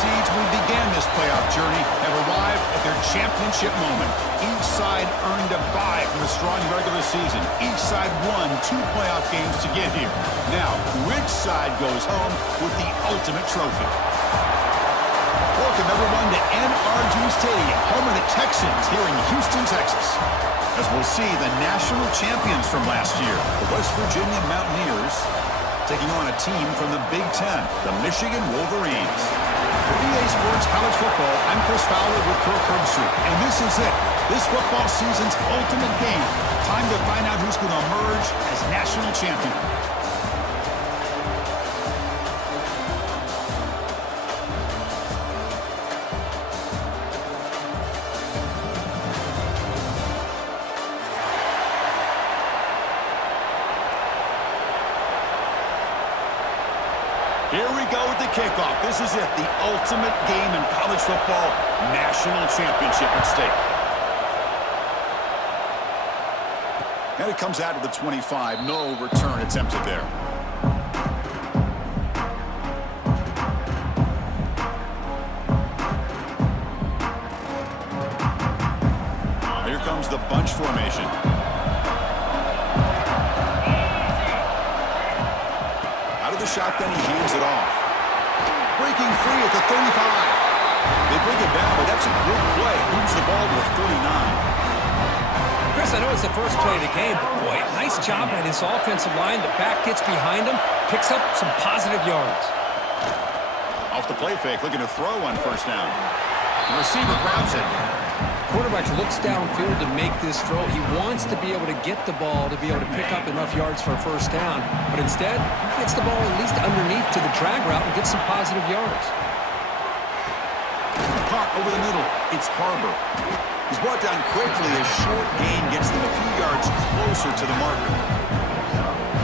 seeds who began this playoff journey have arrived at their championship moment. Each side earned a bye from a strong regular season. Each side won 2 playoff games to get here. Now, which side goes home with the ultimate trophy? Welcome, everyone, to NRG Stadium, home of the Texans here in Houston, Texas. As we'll see the national champions from last year, the West Virginia Mountaineers, taking on a team from the Big Ten, the Michigan Wolverines. For EA Sports College Football, I'm Chris Fowler with Kirk Herbstreit, and this is it. This football season's ultimate game. Time to find out who's going to emerge as national champion. Here we go with the kickoff. This is it, the ultimate game in college football, national championship at stake. And it comes out of the 25. No return attempted there. Here comes the bunch formation. The shotgun, he hands it off. Breaking free at the 35. They bring it down, but that's a good play. Moves the ball to the 49. Chris, I know it's the first play of the game, but boy, nice job by this offensive line. The back gets behind him, picks up some positive yards. Off the play fake, looking to throw on first down. The receiver grabs it. Quarterback looks downfield to make this throw. He wants to be able to get the ball to be able to pick up enough yards for a first down, but instead, he gets the ball at least underneath to the drag route and gets some positive yards. Caught over the middle. It's Harbor. He's brought down quickly. A short gain gets them a few yards closer to the marker.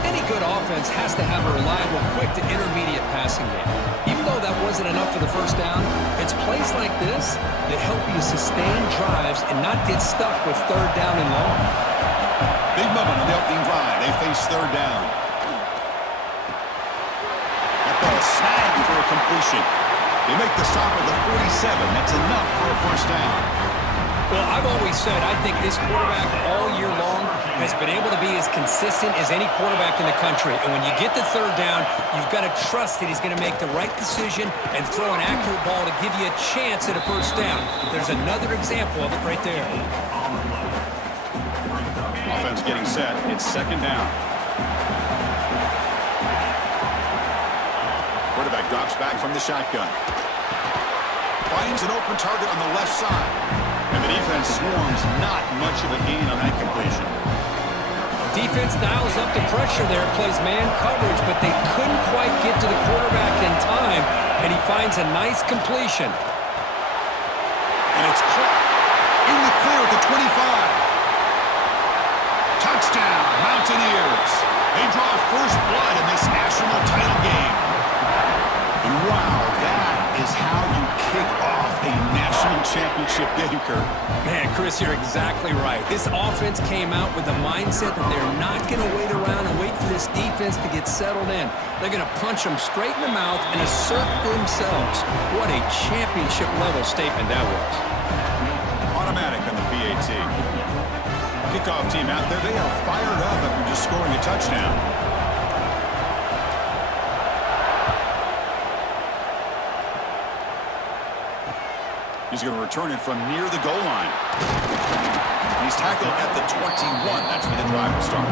Any good offense has to have a reliable, quick to intermediate passing game. Even though that wasn't enough for the first down, it's plays like this that help you sustain drives and not get stuck with third down and long. Big moment on the opening drive. They face third down. That ball snagged for a completion. They make the stop at the 47. That's enough for a first down. Well, I've always said I think this quarterback all year long has been able to be as consistent as any quarterback in the country. And when you get the third down, you've got to trust that he's going to make the right decision and throw an accurate ball to give you a chance at a first down. There's another example of it right there. Offense getting set. It's second down. Quarterback drops back from the shotgun. Finds an open target on the left side. And the defense swarms, not much of a gain on that completion. Defense dials up the pressure there, plays man coverage, but they couldn't quite get to the quarterback in time, and he finds a nice completion. And it's caught in the clear at the 25. Touchdown, Mountaineers. They draw first blood in this national title game. And wow, that is how you kick off a national championship game, Kurt. Man, Chris, you're exactly right. This offense came out with the mindset that they're not going to wait around and wait for this defense to get settled in. They're going to punch them straight in the mouth and assert themselves. What a championship-level statement that was. Automatic on the PAT. Kickoff team out there, they are fired up after just scoring a touchdown. He's going to return it from near the goal line. He's tackled at the 21. That's where the drive will start.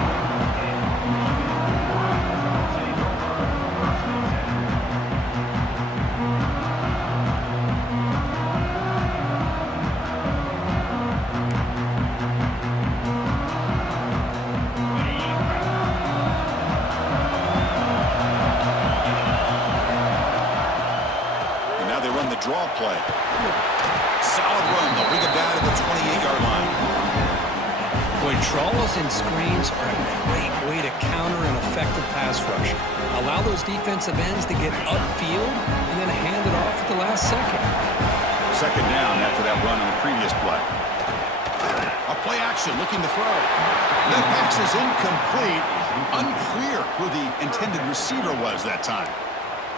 And now they run the draw play. Solid run. They'll bring it down to the 28-yard line. Boy, draws and screens are a great way to counter an effective pass rush. Allow those defensive ends to get upfield and then hand it off at the last second. Second down after that run on the previous play. A play action looking to throw. The pass is incomplete. Unclear who the intended receiver was that time.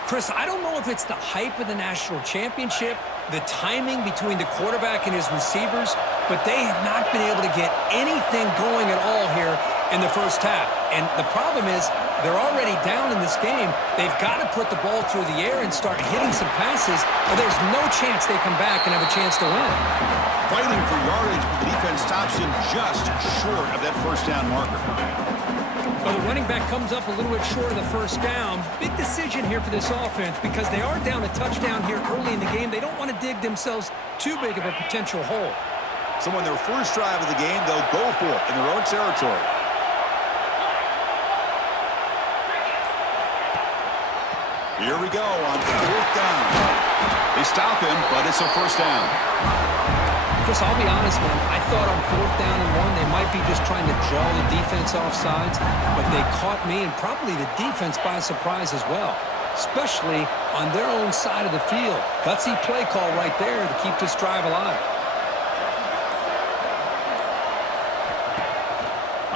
Chris, I don't know if it's the hype of the national championship, the timing between the quarterback and his receivers, but they have not been able to get anything going at all here in the first half. And the problem is they're already down in this game. They've got to put the ball through the air and start hitting some passes, or there's no chance they come back and have a chance to win. Fighting for yardage, but the defense stops him just short of that first down marker. Well, the running back comes up a little bit short of the first down. Big decision here for this offense because they are down a touchdown here early in the game. They don't want to dig themselves too big of a potential hole. So on their first drive of the game, they'll go for it in their own territory. Here we go on fourth down. They stop him, but it's a first down. Chris, I'll be honest, man. I thought on fourth down and 1, they might be just trying to draw the defense off sides, but they caught me and probably the defense by surprise as well, especially on their own side of the field. Gutsy play call right there to keep this drive alive.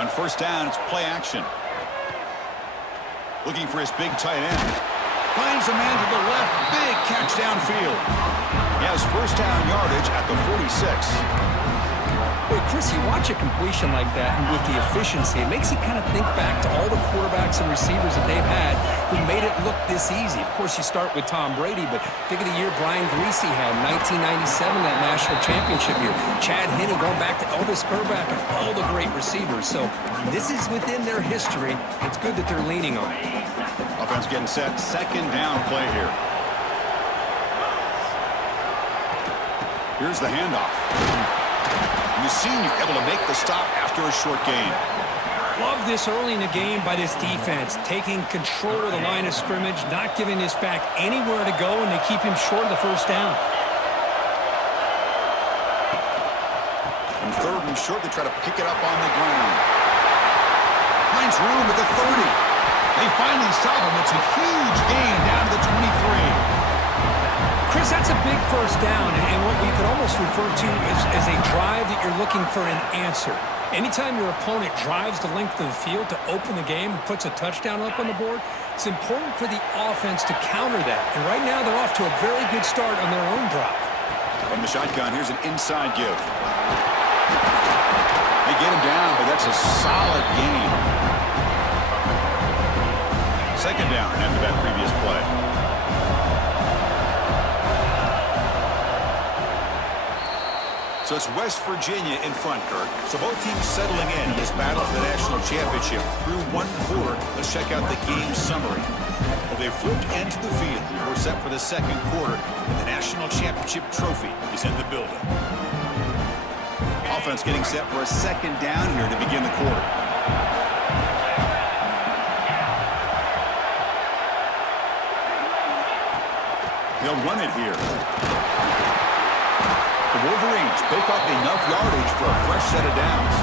On first down, it's play action. Looking for his big tight end. Finds a man to the left. Big catch downfield. He has first down yardage at the 46. Wait, Chris, you watch a completion like that, and with the efficiency, it makes you kind of think back to all the quarterbacks and receivers that they've had who made it look this easy. Of course, you start with Tom Brady, but think of the year Brian Greasy had, 1997, that national championship year. Chad Henne going back to Elvis Grbac and all the great receivers. So this is within their history. It's good that they're leaning on it. Offense getting set. Second down play here. Here's the handoff. And the senior able to make the stop after a short gain. Love this early in the game by this defense, taking control of the line of scrimmage, not giving this back anywhere to go, and they keep him short of the first down. And third and short, they try to pick it up on the ground. Finds room at the 30. They finally stop him. It's a huge gain down to the 23. Chris, that's a big first down, and what we could almost refer to as a drive that you're looking for an answer. Anytime your opponent drives the length of the field to open the game and puts a touchdown up on the board, it's important for the offense to counter that. And right now, they're off to a very good start on their own drive. From the shotgun, here's an inside give. They get him down, but that's a solid gain. Second down after that previous play. So it's West Virginia in front, Kurt. So both teams settling in this battle for the national championship through one quarter. Let's check out the game summary. Well, they've flipped into the field. We're set for the second quarter, and the national championship trophy is in the building. Offense getting set for a second down here to begin the quarter. They'll run it here. The Wolverines pick up enough yardage for a fresh set of downs.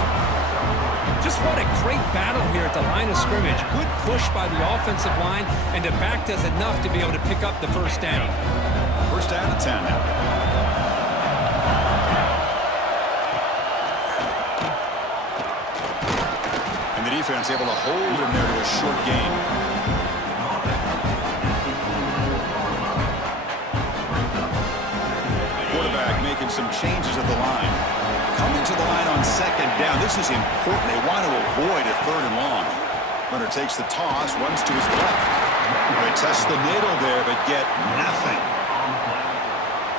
Just what a great battle here at the line of scrimmage. Good push by the offensive line, and the back does enough to be able to pick up the first down. First down and 10 now. And the defense able to hold him there to a short gain. Making some changes at the line. Coming to the line on second down. This is important. They want to avoid a third and long. Runner takes the toss, runs to his left. They test the middle there, but get nothing.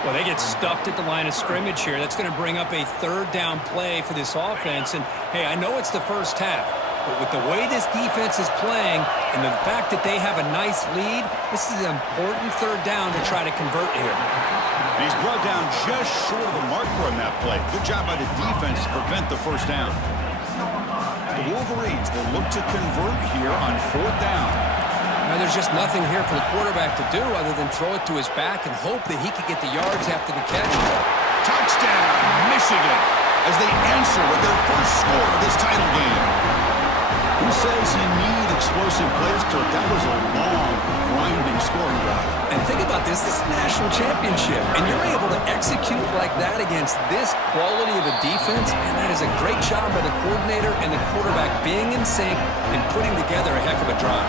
Well, they get stuffed at the line of scrimmage here. That's going to bring up a third down play for this offense. And, hey, I know it's the first half, but with the way this defense is playing and the fact that they have a nice lead, this is an important third down to try to convert here. And he's brought down just short of the marker on that play. Good job by the defense to prevent the first down. The Wolverines will look to convert here on fourth down. Now, there's just nothing here for the quarterback to do other than throw it to his back and hope that he can get the yards after the catch. Touchdown, Michigan, as they answer with their first score of this title game. Who says you need explosive plays, Kirk? That was a long, grinding scoring drive. And think about this is a national championship, and you're able to execute like that against this quality of a defense, and that is a great job by the coordinator and the quarterback being in sync and putting together a heck of a drive.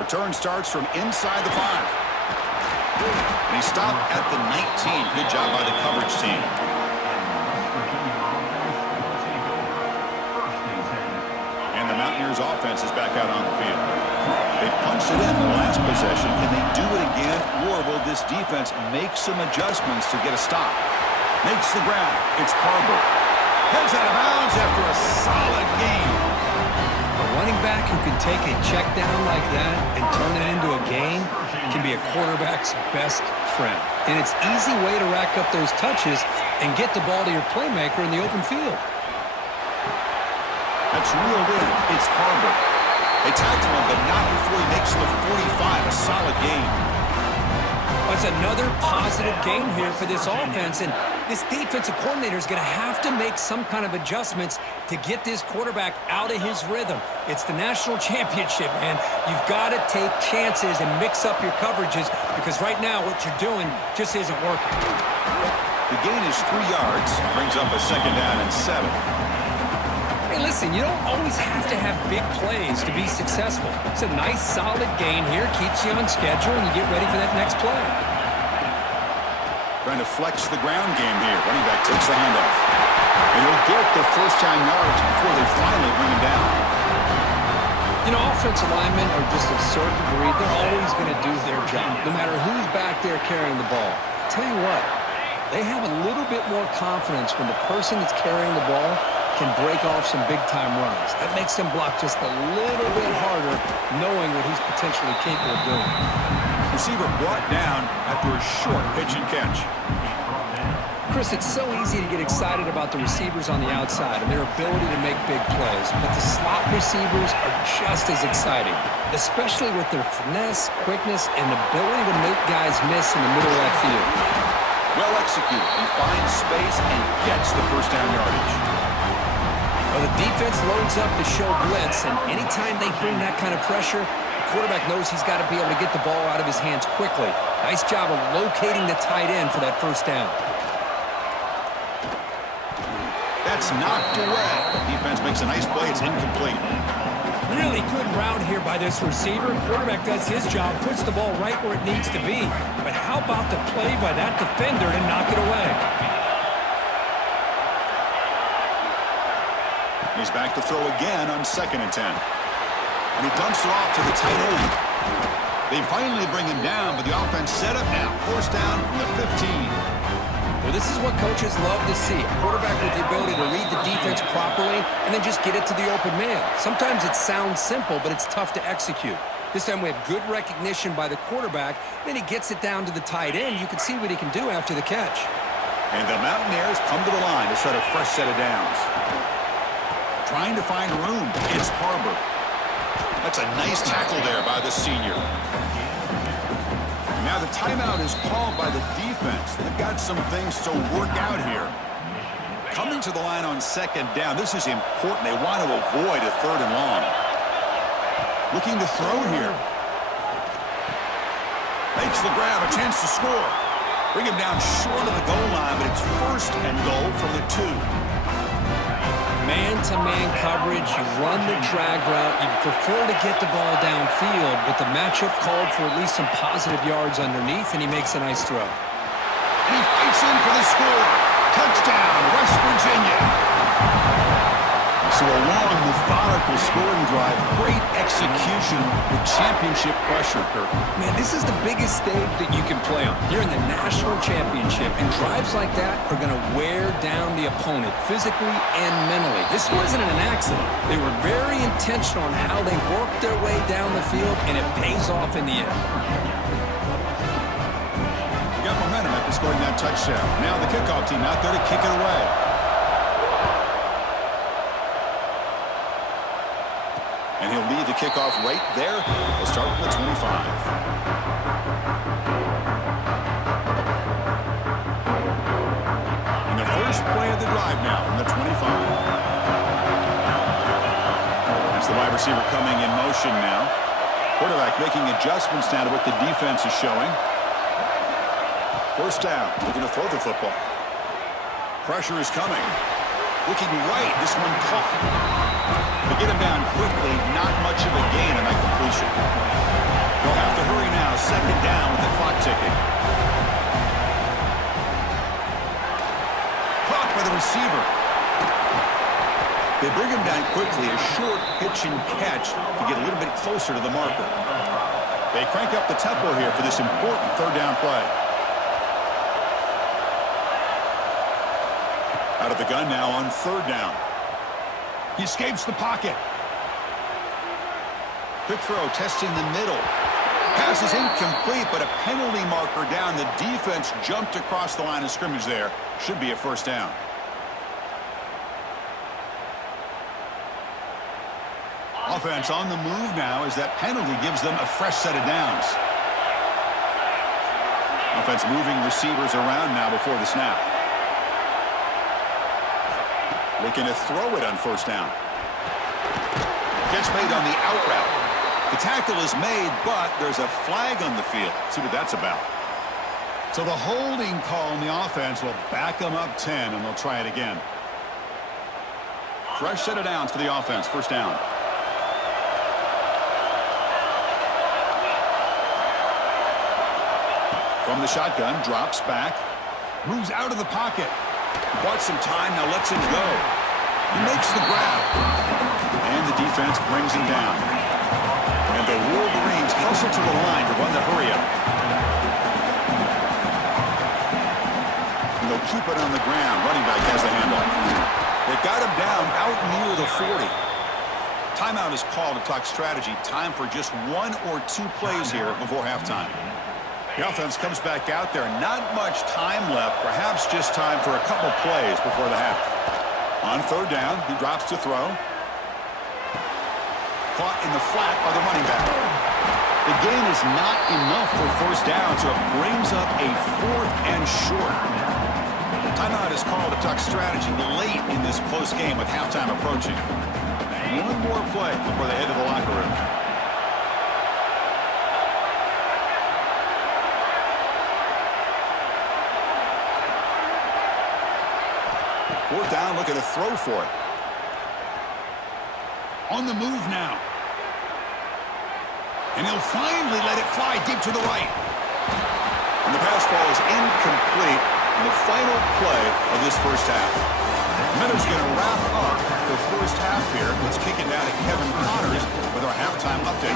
Return starts from inside the 5. And he stopped at the 19. Good job by the coverage team. And the Mountaineers offense is back out on the field. They punched it in the last possession. Can they do it again, or will this defense make some adjustments to get a stop? Makes the ground. It's Carver. Heads out of bounds after a solid game. A running back who can take a check down like that and turn it into a gain can be a quarterback's best friend. And it's an easy way to rack up those touches and get the ball to your playmaker in the open field. That's reeled in. It's Carver. They tackle him, but not before he makes the 45. A solid game. That's another positive game here for this offense, and this defensive coordinator is going to have to make some kind of adjustments to get this quarterback out of his rhythm. It's the national championship, man. You've got to take chances and mix up your coverages because right now what you're doing just isn't working. The gain is 3 yards, brings up a 2nd down and 7. Hey, listen, you don't always have to have big plays to be successful. It's a nice, solid gain here, keeps you on schedule, and you get ready for that next play. Trying to flex the ground game here. Running back takes the handoff. And he'll get the first-down yards before they finally bring him down. You know, offensive linemen are just a certain breed. They're always going to do their job, no matter who's back there carrying the ball. I'll tell you what, they have a little bit more confidence when the person that's carrying the ball can break off some big-time runs. That makes them block just a little bit harder, knowing what he's potentially capable of doing. Receiver brought down after a short pitch and catch. Chris, it's so easy to get excited about the receivers on the outside and their ability to make big plays, but the slot receivers are just as exciting, especially with their finesse, quickness, and ability to make guys miss in the middle of that field. Well executed. He finds space and gets the first-down yardage. Well, the defense loads up to show blitz, and anytime they bring that kind of pressure, the quarterback knows he's got to be able to get the ball out of his hands quickly. Nice job of locating the tight end for that first down. That's knocked away. The defense makes a nice play. It's incomplete. Really good route here by this receiver. Quarterback does his job, puts the ball right where it needs to be. But how about the play by that defender to knock it away? He's back to throw again on 2nd and 10. And he dumps it off to the tight end. They finally bring him down, but the offense set up now. First down from the 15. Well, this is what coaches love to see. A quarterback with the ability to read the defense properly and then just get it to the open man. Sometimes it sounds simple, but it's tough to execute. This time we have good recognition by the quarterback. Then he gets it down to the tight end. You can see what he can do after the catch. And the Mountaineers come to the line to set a fresh set of downs. Trying to find room. It's Barber. That's a nice tackle there by the senior. Now the timeout is called by the defense. They've got some things to work out here. Coming to the line on 2nd down. This is important. They want to avoid a 3rd and long. Looking to throw here. Makes the grab. A chance to score. Bring him down short of the goal line, but it's 1st and goal from the 2. Man-to-man coverage, you run the drag route, you prefer to get the ball downfield, but the matchup called for at least some positive yards underneath, and he makes a nice throw. And he fights in for the score. Touchdown, West Virginia. So a long, methodical scoring drive. Great execution with championship pressure, Kirk. Man, this is the biggest stage that you can play on. You're in the national championship, and drives like that are going to wear down the opponent physically and mentally. This wasn't an accident. They were very intentional on how they worked their way down the field, and it pays off in the end. You got momentum after scoring that touchdown. Now the kickoff team out there to kick it away. And he'll lead the kickoff right there. We'll start from the 25. And the first play of the drive now from the 25. That's the wide receiver coming in motion now. Quarterback making adjustments now to what the defense is showing. First down. Looking to throw the football. Pressure is coming. Looking right. This one caught. To get him down quickly, not much of a gain on that completion. They'll have to hurry now. Second down with the clock ticking. Caught by the receiver. They bring him down quickly. A short pitch and catch to get a little bit closer to the marker. They crank up the tempo here for this important third down play. Out of the gun now on third down. He escapes the pocket. Quick throw, testing the middle. Pass is incomplete, but a penalty marker down. The defense jumped across the line of scrimmage there. Should be a first down. Offense on the move now as that penalty gives them a fresh set of downs. Offense moving receivers around now before the snap. Looking to throw it on first down. Catch made on the out route. The tackle is made, but there's a flag on the field. Let's see what that's about. So the holding call on the offense will back them up 10, and they'll try it again. Fresh set of downs for the offense. First down. From the shotgun, drops back, moves out of the pocket. Bought some time, now lets him go. He makes the grab. And the defense brings him down. And the Wolverines hustle to the line to run the hurry-up. And they'll keep it on the ground. Running back has the handoff. They've got him down out near the 40. Timeout is called to talk strategy. Time for just one or two plays here before halftime. The offense comes back out there. Not much time left. Perhaps just time for a couple plays before the half. On third down, he drops to throw. Caught in the flat by the running back. The gain is not enough for first down, so it brings up a fourth and short. Timeout is called to talk strategy late in this close game with halftime approaching. One more play before they head to the locker room. Fourth down, looking to throw for it. On the move now. And he'll finally let it fly deep to the right. And the pass ball is incomplete in the final play of this first half. Miller's going to wrap up the first half here. Let's kick it down to Kevin Connors with our halftime update.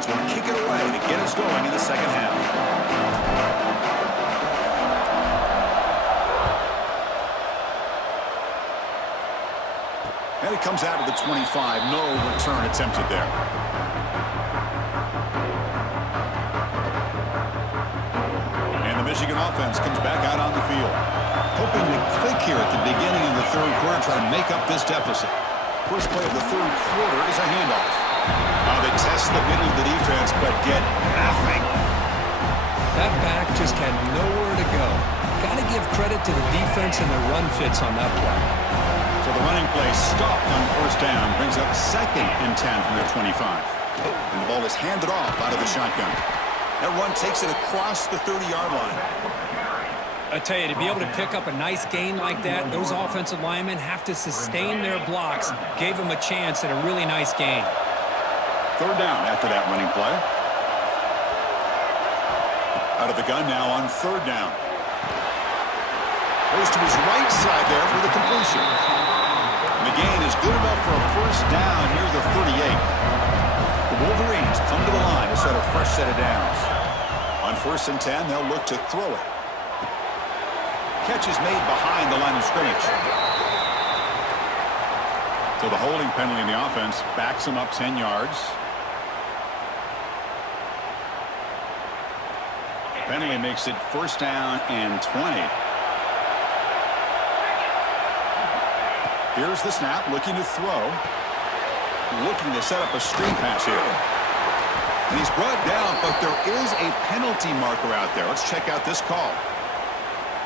Will kick it away to get us going in the second half. And it comes out of the 25. No return attempted there. And the Michigan offense comes back out on the field. Hoping to click here at the beginning of the third quarter, try to make up this deficit. First play of the third quarter is a handoff. They test the middle of the defense, but get nothing. That back just had nowhere to go. Got to give credit to the defense and their run fits on that play. So the running play stopped on first down, brings up second and 10 from their 25. And the ball is handed off out of the shotgun. That run takes it across the 30-yard line. I tell you, to be able to pick up a nice gain like that, those offensive linemen have to sustain their blocks. Gave them a chance at a really nice gain. Third down after that running play. Out of the gun now on third down. Goes to his right side there for the completion. And the gain is good enough for a first down near the 38. The Wolverines come to the line to set a fresh set of downs. On first and 10, they'll look to throw it. Catch is made behind the line of scrimmage. So the holding penalty in the offense backs them up 10 yards. Penalty makes it first down and 20. Here's the snap, looking to throw. Looking to set up a screen pass here. And he's brought down, but there is a penalty marker out there. Let's check out this call.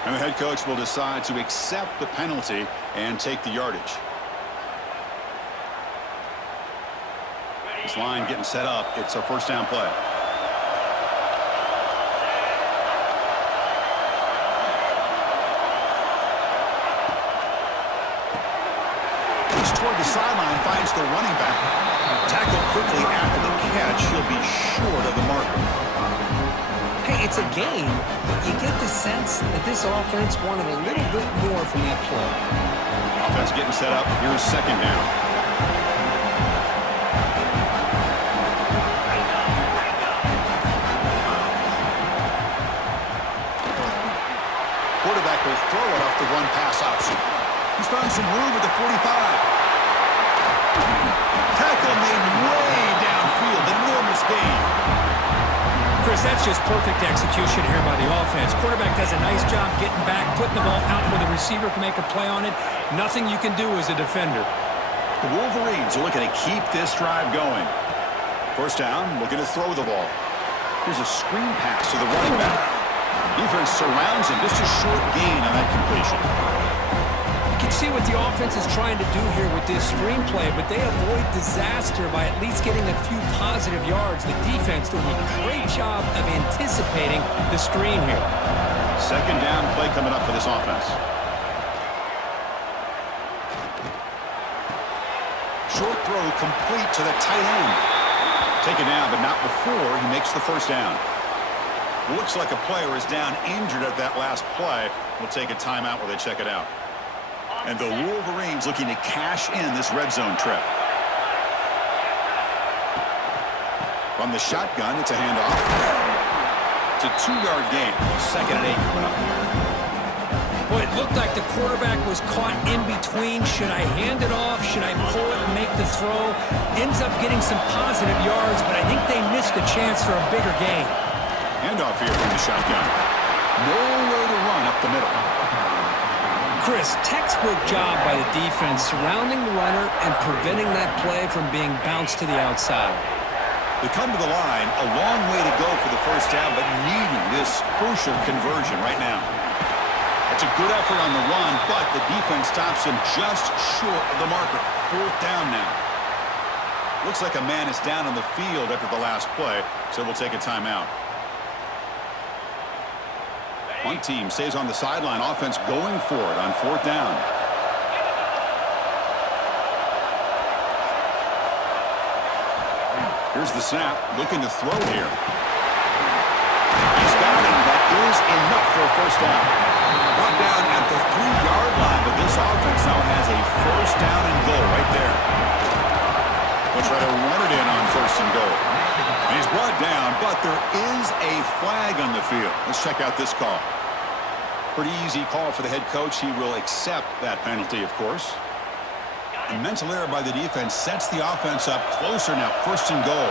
And the head coach will decide to accept the penalty and take the yardage. This line getting set up. It's a first down play. toward the sideline, finds the running back. Tackled quickly after the catch. He'll be short of the marker. Hey, it's a game, but you get the sense that this offense wanted a little bit more from that play. Offense getting set up. Here's second down. Quarterback will throw it off the run-pass option. He's found some room at the 45. Tackle made way downfield. Enormous gain. Chris, that's just perfect execution here by the offense. Quarterback does a nice job getting back, putting the ball out where the receiver can make a play on it. Nothing you can do as a defender. The Wolverines are looking to keep this drive going. First down, looking to throw the ball. Here's a screen pass to the running back. Defense surrounds him. Just a short gain on that completion. You can see what the offense is trying to do here with this screenplay, but they avoid disaster by at least getting a few positive yards. The defense doing a great job of anticipating the screen here. Second down play coming up for this offense. Short throw complete to the tight end. Taken down, but not before he makes the first down. Looks like a player is down injured at that last play. We'll take a timeout while they check it out. And the Wolverines looking to cash in this red zone trip. From the shotgun, it's a handoff. It's a 2-yard gain. Second and 8 coming up. Boy, it looked like the quarterback was caught in between. Should I hand it off? Should I pull it and make the throw? Ends up getting some positive yards, but I think they missed a chance for a bigger gain. Handoff here from the shotgun. Nowhere to run up the middle. Chris, textbook job by the defense surrounding the runner and preventing that play from being bounced to the outside. They come to the line, a long way to go for the first down, but needing this crucial conversion right now. It's a good effort on the run, but the defense stops him just short of the marker. Fourth down now. Looks like a man is down on the field after the last play, so we'll take a timeout. One team stays on the sideline. Offense going for it on fourth down. Here's the snap. Looking to throw here. He's got him. That is enough for a first down. Brought down at the 3-yard line, but this offense now has a first down and goal right there. They'll try to run it in on first and goal. And he's brought down, but there is a flag on the field. Let's check out this call. Pretty easy call for the head coach. He will accept that penalty, of course. A mental error by the defense sets the offense up closer now. First and goal.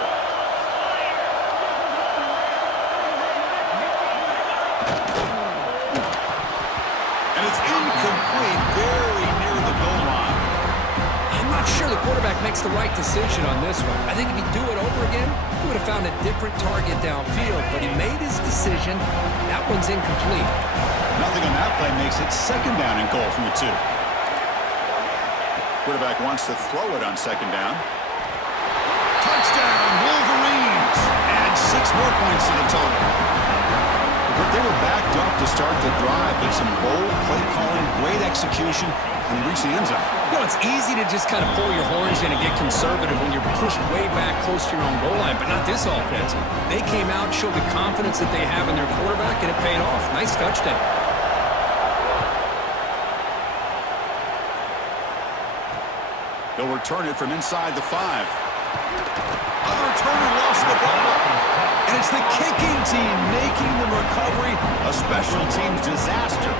And it's incomplete, very near the goal line. I'm not sure the quarterback makes the right decision on this one. I think if he'd do it over again, he would have found a different target downfield, but he made his decision. That one's incomplete. Nothing on that play makes it second down and goal from the 2. Quarterback wants to throw it on second down. Touchdown, Wolverines! And 6 more points to the total. But they were backed up to start the drive with some bold play calling, great execution, and reach the end zone. You know, it's easy to just kind of pull your horns in and get conservative when you're pushed way back close to your own goal line, but not this offense. They came out, showed the confidence that they have in their quarterback, and it paid off. Nice touchdown. They'll return it from inside the 5. Other returner lost the ball. And it's the kicking team making the recovery a special teams disaster.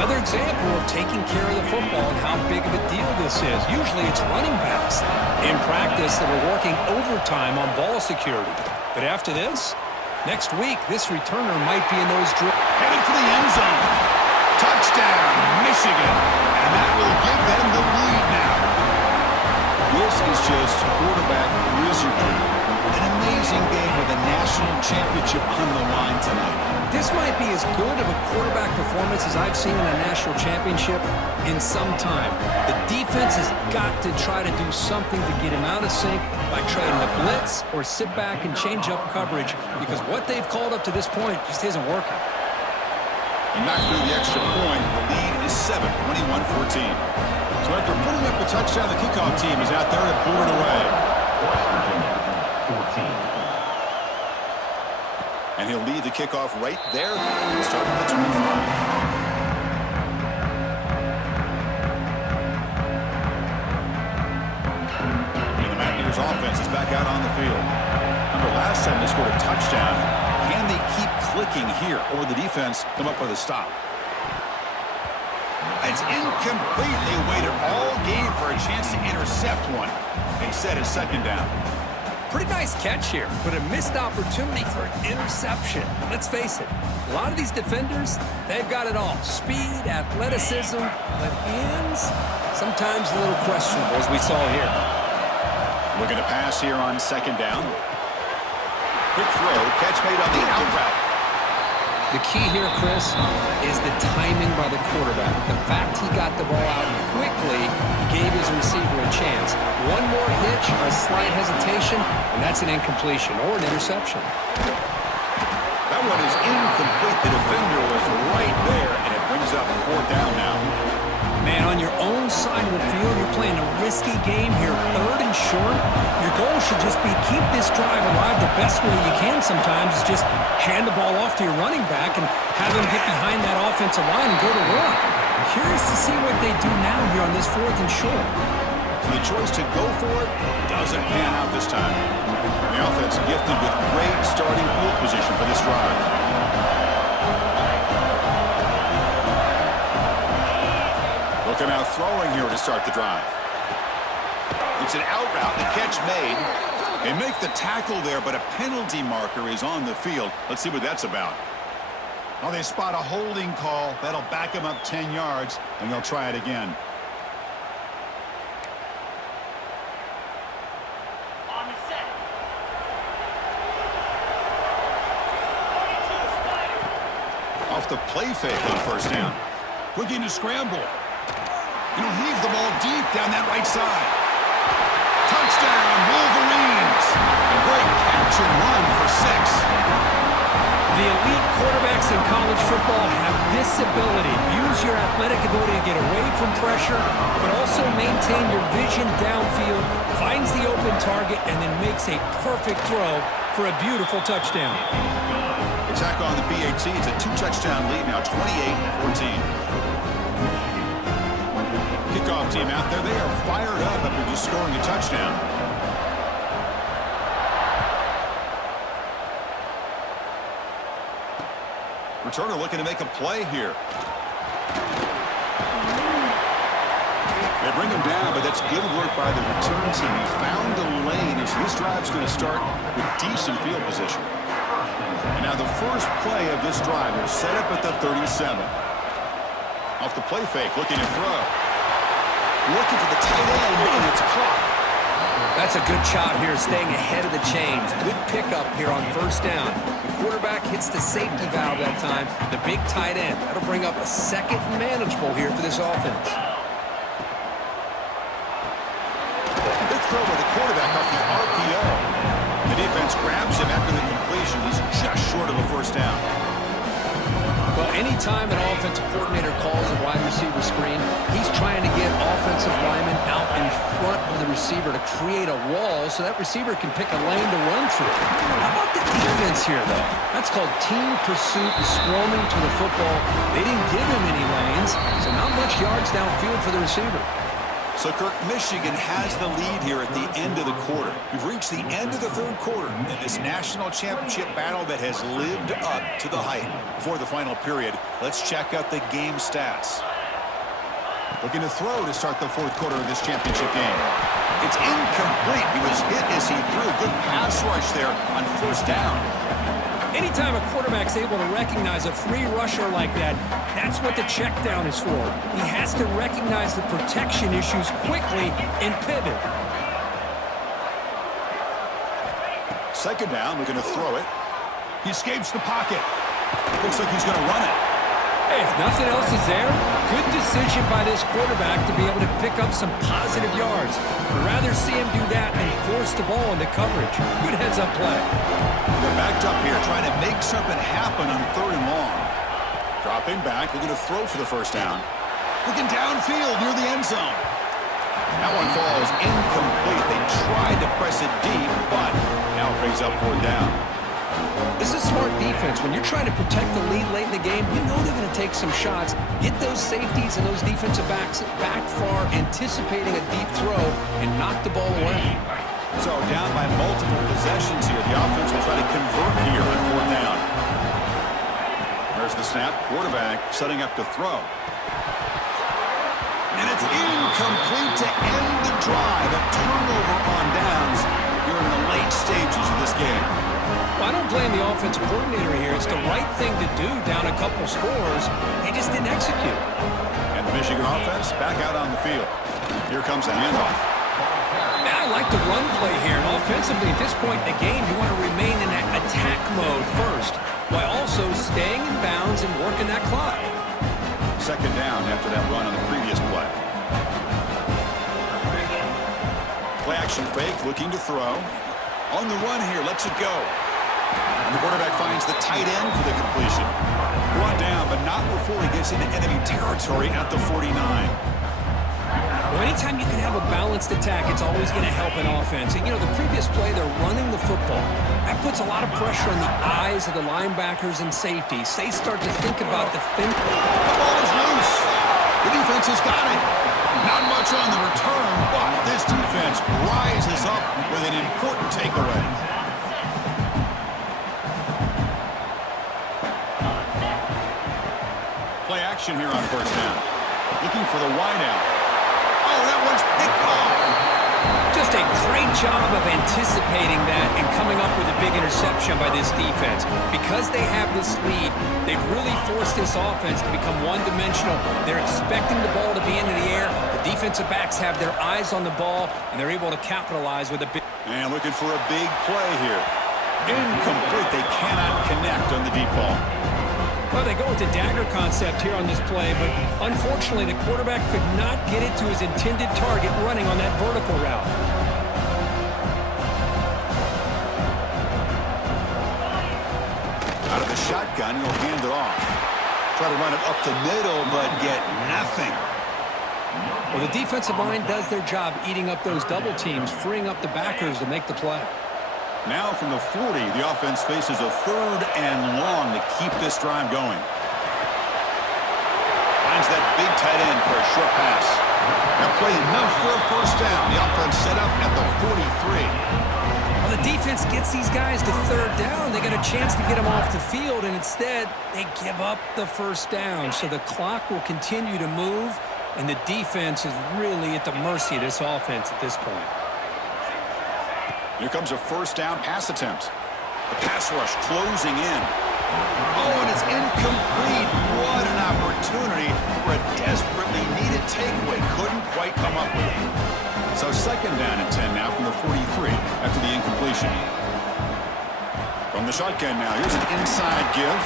Another example of taking care of the football and how big of a deal this is. Usually it's running backs in practice that are working overtime on ball security. But after this, next week, this returner might be in those drills. Headed for the end zone. Touchdown, Michigan. And that will give them the lead now. This is just quarterback wizardry. An amazing game with a national championship on the line tonight. This might be as good of a quarterback performance as I've seen in a national championship in some time. The defense has got to try to do something to get him out of sync by trying to blitz or sit back and change up coverage, because what they've called up to this point just isn't working. He knocked through the extra point. The lead is 7, 21-14. So after putting up the touchdown, the kickoff team is out there to boot it away. And he'll lead the kickoff right there. Starting at the 25. Offense is back out on the field. Remember, last time they scored a touchdown. Can they keep clicking here, or the defense come up with a stop? It's incomplete. They waited all game for a chance to intercept one. They said it's second down. Pretty nice catch here, but a missed opportunity for an interception. Let's face it, a lot of these defenders, they've got it all. Speed, athleticism, but hands, sometimes a little questionable, as we saw here. Looking to pass here on second down. Quick throw, catch made on the out route. The key here, Chris, is the timing by the quarterback. The fact he got the ball out quickly gave his receiver a chance. One more hitch, a slight hesitation, and that's an incompletion or an interception. That one is incomplete. The defender was right there, and it brings up fourth down now. Man, on your own side of the field, you're playing a risky game here, third and short. Your goal should just be keep this drive alive the best way you can sometimes. Is just hand the ball off to your running back and have him get behind that offensive line and go to work. Curious to see what they do now here on this fourth and short. So the choice to go for it doesn't pan out this time. The offense gifted with great starting field position for this drive. Looking out throwing here to start the drive. It's an out route, the catch made. They make the tackle there, but a penalty marker is on the field. Let's see what that's about. Oh, they spot a holding call. That'll back them up 10 yards, and they'll try it again. On the set. Off the play fake on first down. Looking to scramble. And he'll heave the ball deep down that right side. Touchdown, Wolverines. A great catch and run for 6. The elite quarterbacks in college football have this ability. Use your athletic ability to get away from pressure, but also maintain your vision downfield, finds the open target, and then makes a perfect throw for a beautiful touchdown. Attack on the BAT. It's a 2-touchdown lead now, 28-14. Kickoff team out there. They are fired up after just scoring a touchdown. Returner looking to make a play here. They bring him down, but that's good work by the return team. He found a lane as this drive's going to start with decent field position. And now the first play of this drive is set up at the 37. Off the play fake, looking to throw. Looking for the tight end, and it's caught. That's a good job here, staying ahead of the chains. Good pickup here on first down. The quarterback hits the safety valve that time. The big tight end. That'll bring up a second and manageable here for this offense. Big throw by the quarterback off the RPO. The defense grabs him after the completion. He's just short of a first down. Well, anytime an offensive coordinator calls a wide receiver screen, he's trying to get offensive linemen out in front of the receiver to create a wall so that receiver can pick a lane to run through. How about the defense here, though? That's called team pursuit and swarming to the football. They didn't give him any lanes, so not much yards downfield for the receiver. So, Kirk, Michigan has the lead here at the end of the quarter. We've reached the end of the third quarter in this national championship battle that has lived up to the hype. Before the final period, let's check out the game stats. Looking to throw to start the fourth quarter of this championship game. It's incomplete. He was hit as he threw. Good pass rush there on first down. Anytime a quarterback's able to recognize a free rusher like that, that's what the check down is for. He has to recognize the protection issues quickly and pivot. Second down, looking to throw it. He escapes the pocket. Looks like he's going to run it. Hey, if nothing else is there, good decision by this quarterback to be able to pick up some positive yards. I'd rather see him do that than force the ball into coverage. Good heads-up play. They're backed up here trying to make something happen on third and long. Dropping back, looking to throw for the first down. Looking downfield near the end zone. That one falls incomplete. They tried to press it deep, but now it brings up 4th down. This is smart defense. When you're trying to protect the lead late in the game, you know they're going to take some shots. Get those safeties and those defensive backs back far, anticipating a deep throw, and knock the ball away. So down by multiple possessions here. The offense will try to convert here on 4th down. There's the snap. Quarterback setting up to throw. And it's incomplete to end the drive. A turnover on downs here in the late stages of this game. Well, I don't blame the offensive coordinator here. It's the right thing to do down a couple scores. They just didn't execute. And the Michigan offense back out on the field. Here comes the handoff. Man, I like the run play here. And offensively, at this point in the game, you want to remain in that attack mode first, while also staying in bounds and working that clock. 2nd down after that run on the previous play. Play action fake, looking to throw. On the run here, lets it go. And the quarterback finds the tight end for the completion. Brought down, but not before he gets into enemy territory at the 49. Well, anytime you can have a balanced attack, it's always going to help an offense. And, you know, the previous play, they're running the football. That puts a lot of pressure on the eyes of the linebackers and safeties. They start to think about the fin. The ball is loose. The defense has got it. Not much on the return, but this defense rises up with an important takeaway. Play action here on 1st down. Looking for the wideout. Oh, that one's picked off. Just a great job of anticipating that and coming up with a big interception by this defense. Because they have this lead, they've really forced this offense to become one-dimensional. They're expecting the ball to be into the air. The defensive backs have their eyes on the ball, and they're able to capitalize with a big... And looking for a big play here. Incomplete. They cannot connect on the deep ball. Well, they go with the dagger concept here on this play, but unfortunately the quarterback could not get it to his intended target running on that vertical route. Out of the shotgun, he'll hand it off. Try to run it up the middle, but get nothing. Well, the defensive line does their job eating up those double teams, freeing up the backers to make the play. Now from the 40, the offense faces a 3rd and long to keep this drive going. Finds that big tight end for a short pass. Now play enough for a 1st down. The offense set up at the 43. Well, the defense gets these guys to 3rd down. They got a chance to get them off the field, and instead they give up the 1st down. So the clock will continue to move, and the defense is really at the mercy of this offense at this point. Here comes a 1st down pass attempt. The pass rush closing in. Oh, and it's incomplete. What an opportunity for a desperately needed takeaway. Couldn't quite come up with it. So 2nd down and 10 now from the 43 after the incompletion. From the shotgun now, here's an inside give.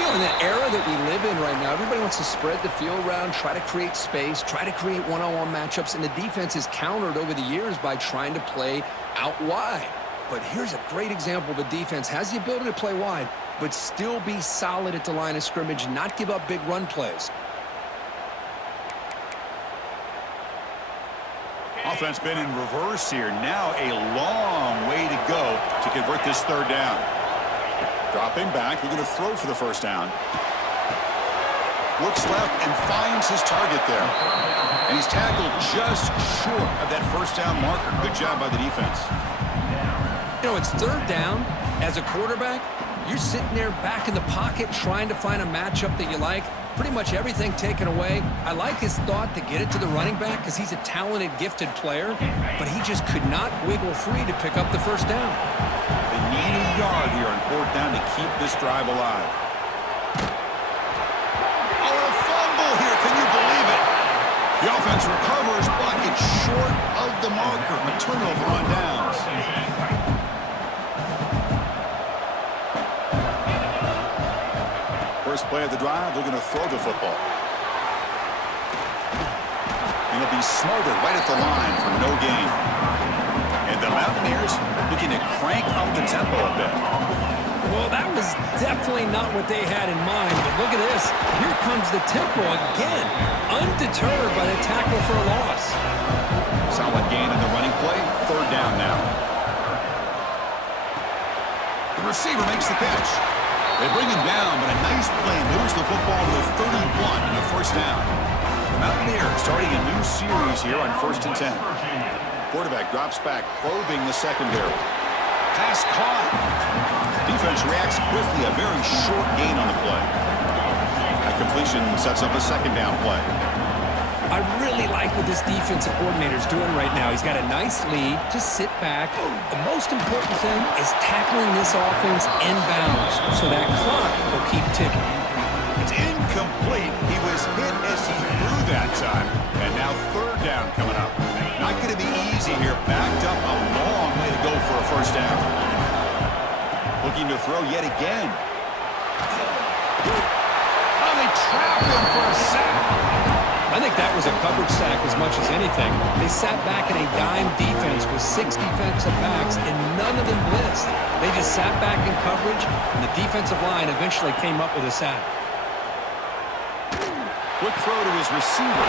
You know, in the era that we live in right now, everybody wants to spread the field around, try to create space, try to create one-on-one matchups, and the defense is countered over the years by trying to play out wide. But here's a great example of a defense has the ability to play wide, but still be solid at the line of scrimmage, not give up big run plays. Offense been in reverse here. Now a long way to go to convert this 3rd down. Dropping back, we're going to throw for the 1st down. Looks left and finds his target there. And he's tackled just short of that 1st down marker. Good job by the defense. You know, it's 3rd down. As a quarterback, you're sitting there back in the pocket trying to find a matchup that you like. Pretty much everything taken away. I like his thought to get it to the running back because he's a talented, gifted player, but he just could not wiggle free to pick up the 1st down. They need a yard here on 4th down to keep this drive alive. Oh, a fumble here. Can you believe it? The offense recovers, but it's short of the marker. A turnover on downs. First play of the drive, they're going to throw the football. And it'll be smothered right at the line for no gain. And the Mountaineers looking to crank up the tempo a bit. Well, that was definitely not what they had in mind, but look at this. Here comes the tempo again, undeterred by the tackle for a loss. Solid gain in the running play. Third down now. The receiver makes the catch. They bring him down, but a nice play moves the football to 31 and a first down. The Mountaineers starting a new series here on 1st and 10. Quarterback drops back, probing the secondary. Pass caught. Defense reacts quickly. A very short gain on the play. That completion sets up a second down play. I really like what this defensive coordinator is doing right now. He's got a nice lead. Just sit back. The most important thing is tackling this offense inbounds so that clock will keep ticking. It's incomplete. He was hit as he threw that time. And now third down coming up. Not going to be easy here. Backed up a long way to go for a first down. Looking to throw yet again. Oh, they trap him for a sack. I think that was a coverage sack as much as anything. They sat back in a dime defense with 6 defensive backs, and none of them blitzed. They just sat back in coverage, and the defensive line eventually came up with a sack. Quick throw to his receiver.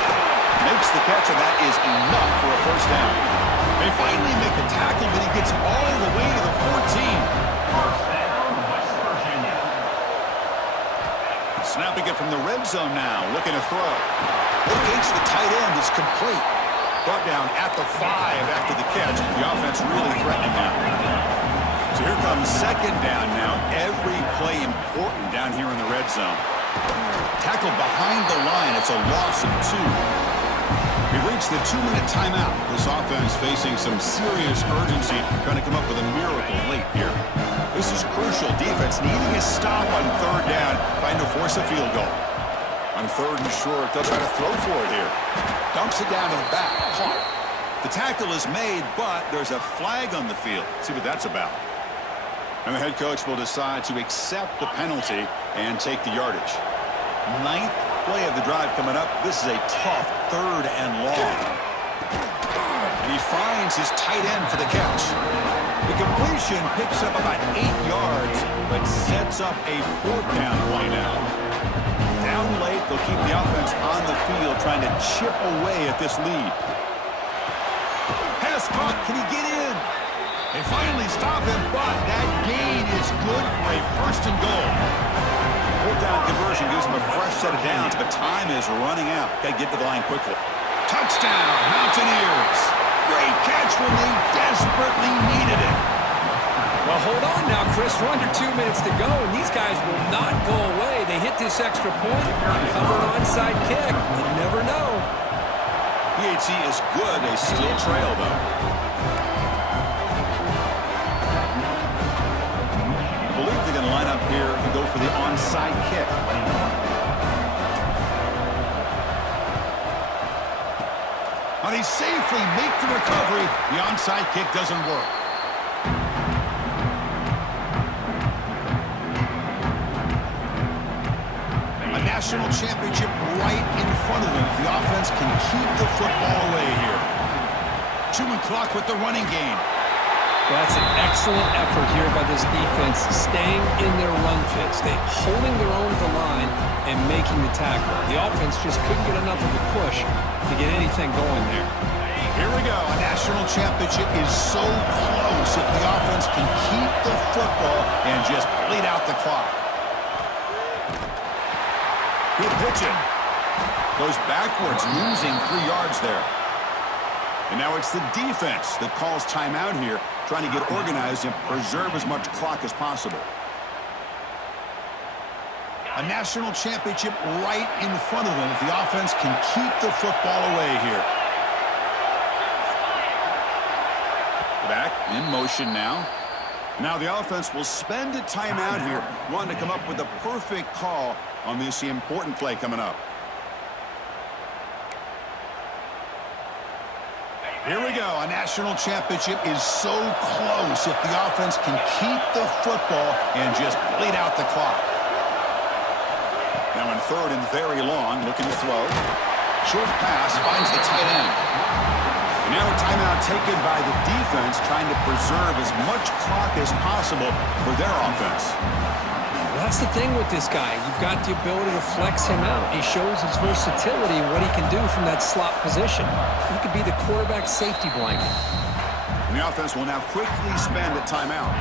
Makes the catch, and that is enough for a first down. They finally make the tackle, but he gets all the way to the 14. Snapping it from the red zone now, looking to throw. Locates the tight end, is complete. Brought down at the 5 after the catch. The offense really threatening now. So here comes second down now. Every play important down here in the red zone. Tackled behind the line. It's a loss of 2. We've reached the 2-minute timeout. This offense facing some serious urgency, trying to come up with a miracle late here. This is crucial. Defense needing a stop on third down, trying to force a field goal. On third and short, they'll try to throw for it here. Dumps it down to the back. The tackle is made, but there's a flag on the field. Let's see what that's about. And the head coach will decide to accept the penalty and take the yardage. 9th play of the drive coming up. This is a tough third and long. And he finds his tight end for the catch. The completion picks up about 8 yards, but sets up a 4th down play now. Down late, they'll keep the offense on the field, trying to chip away at this lead. Pass caught, can he get in? They finally stop him, but that gain is good for a 1st and goal. Fourth down conversion gives him a fresh set of downs, but time is running out. Got to get to the line quickly. Touchdown, Mountaineers. Great catch when they desperately needed it. Well, hold on now, Chris. We're under 2 minutes to go, and these guys will not go away. They hit this extra point, cover an onside kick. You never know. PHC is good. They still trail, though. I believe they're going to line up here and go for the onside kick. Now they safely make the recovery. The onside kick doesn't work. A national championship right in front of them. The offense can keep the football away here. Chewing clock with the running game. Well, that's an excellent effort here by this defense, staying in their run fit, holding their own at the line and making the tackle. The offense just couldn't get enough of a push to get anything going there. Here we go. A national championship is so close if the offense can keep the football and just bleed out the clock. Good pitching. Goes backwards, losing 3 yards there. And now it's the defense that calls timeout here, trying to get organized and preserve as much clock as possible. A national championship right in front of them if the offense can keep the football away here. Back in motion now. Now the offense will spend a timeout here, wanting to come up with the perfect call on this important play coming up. Here we go. A national championship is so close if the offense can keep the football and just bleed out the clock. Now in third and very long, looking to throw. Short pass finds the tight end. And Now a timeout taken by the defense, trying to preserve as much clock as possible for their offense. Well, that's the thing with this guy. You've got the ability to flex him out. He shows his versatility and what he can do from that slot position. He could be the quarterback's safety blanket. And the offense will now quickly spend a timeout.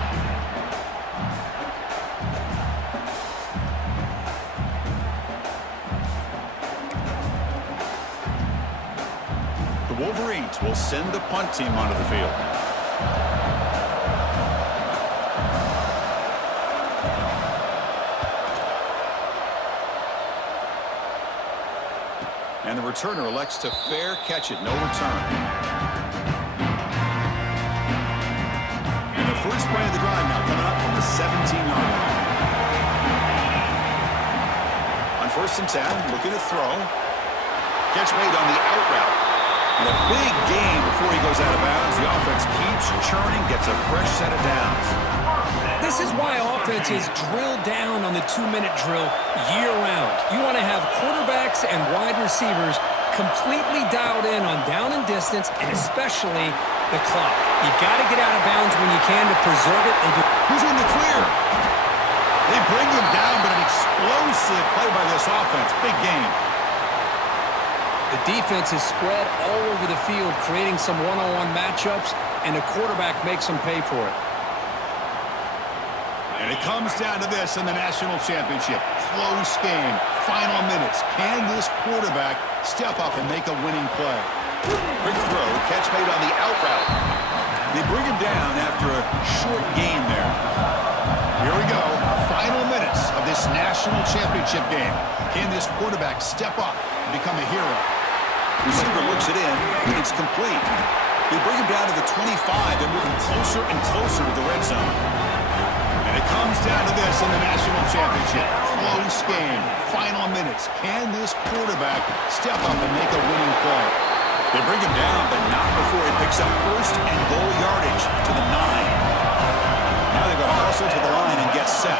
The Wolverines will send the punt team onto the field. And the returner elects to fair catch it, no return. And the first play of the drive now coming up from the 17-yard line. On 1st and 10, looking to throw. Catch made on the out route. And a big gain before he goes out of bounds. The offense keeps churning, gets a fresh set of downs. This is why offenses drill down on the 2-minute drill year-round. You want to have quarterbacks and wide receivers completely dialed in on down and distance, and especially the clock. You got to get out of bounds when you can to preserve it. Who's in the clear? They bring him down, but an explosive play by this offense. Big game. The defense is spread all over the field, creating some one-on-one matchups, and the quarterback makes them pay for it. And it comes down to this in the national championship. Close game. Final minutes. Can this quarterback step up and make a winning play? Quick throw. Catch made on the out route. They bring him down after a short gain there. Here we go. Final minutes of this national championship game. Can this quarterback step up and become a hero? Receiver looks it in. It's complete. They bring him down to the 25. They're moving closer and closer to the red zone. And it comes down to this in the national championship. Close game. Final minutes. Can this quarterback step up and make a winning play? They bring him down, but not before he picks up 1st and goal yardage to the 9. Now they're going to hustle to the line and get set.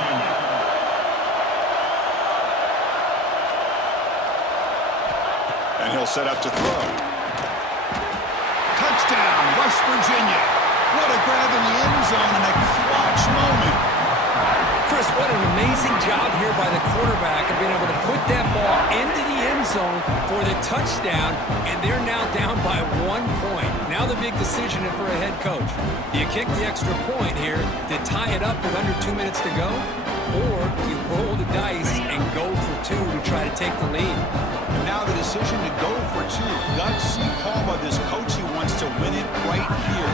And he'll set up to throw. Touchdown, West Virginia. What a grab in the end zone and a clutch moment. Chris, what an amazing job here by the quarterback of being able to put that ball into the end zone for the touchdown, and they're now down by 1 point. Now the big decision for a head coach. Do you kick the extra point here to tie it up with under 2 minutes to go, or do you roll the dice and go for 2 to try to take the lead? And now the decision to go for 2. Gutsy call by this coach. He wants to win it right here.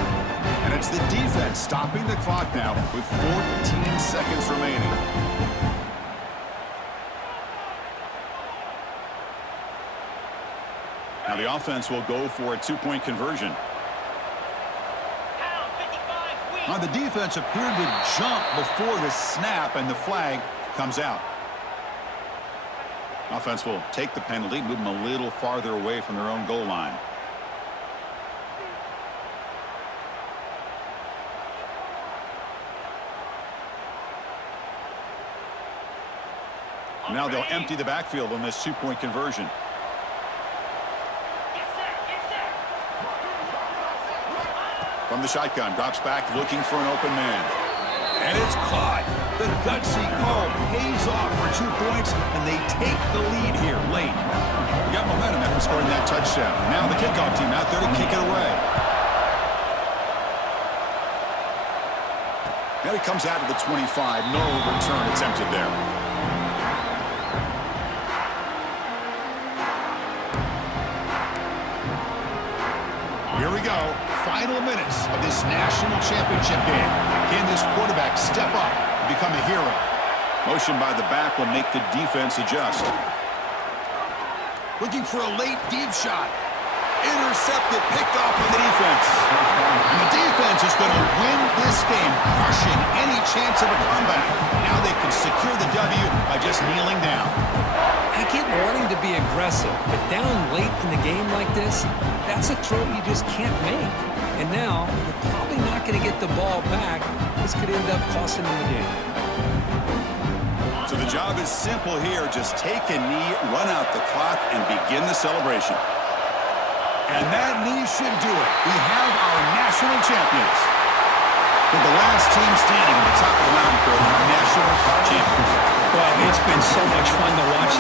And it's the defense stopping the clock now with 14 seconds remaining. Now the offense will go for a 2-point conversion. Now the defense appeared to jump before the snap, and the flag comes out. Offense will take the penalty, move them a little farther away from their own goal line. Now they'll empty the backfield on this 2-point conversion. From the shotgun, drops back looking for an open man. And it's caught. The gutsy call pays off for 2 points, and they take the lead here late. We got momentum after scoring that touchdown. Now the kickoff team out there to kick it away. Now he comes out to the 25. No return attempted there. Here we go. Final minutes of this national championship game. Can this quarterback step up and become a hero? Motion by the back will make the defense adjust. Looking for a late deep shot. Intercepted, picked off by the defense. And the defense is going to win this game, crushing any chance of a comeback. Now they can secure the W by just kneeling down. I get wanting to be aggressive, but down late in the game like this, that's a throw you just can't make. And now, you're probably not going to get the ball back. This could end up costing them the game. So the job is simple here. Just take a knee, run out the clock, and begin the celebration. And that knee should do it. We have our national champions. With the last team standing at the top of the round, for our national champions. Well, it's been so much fun to watch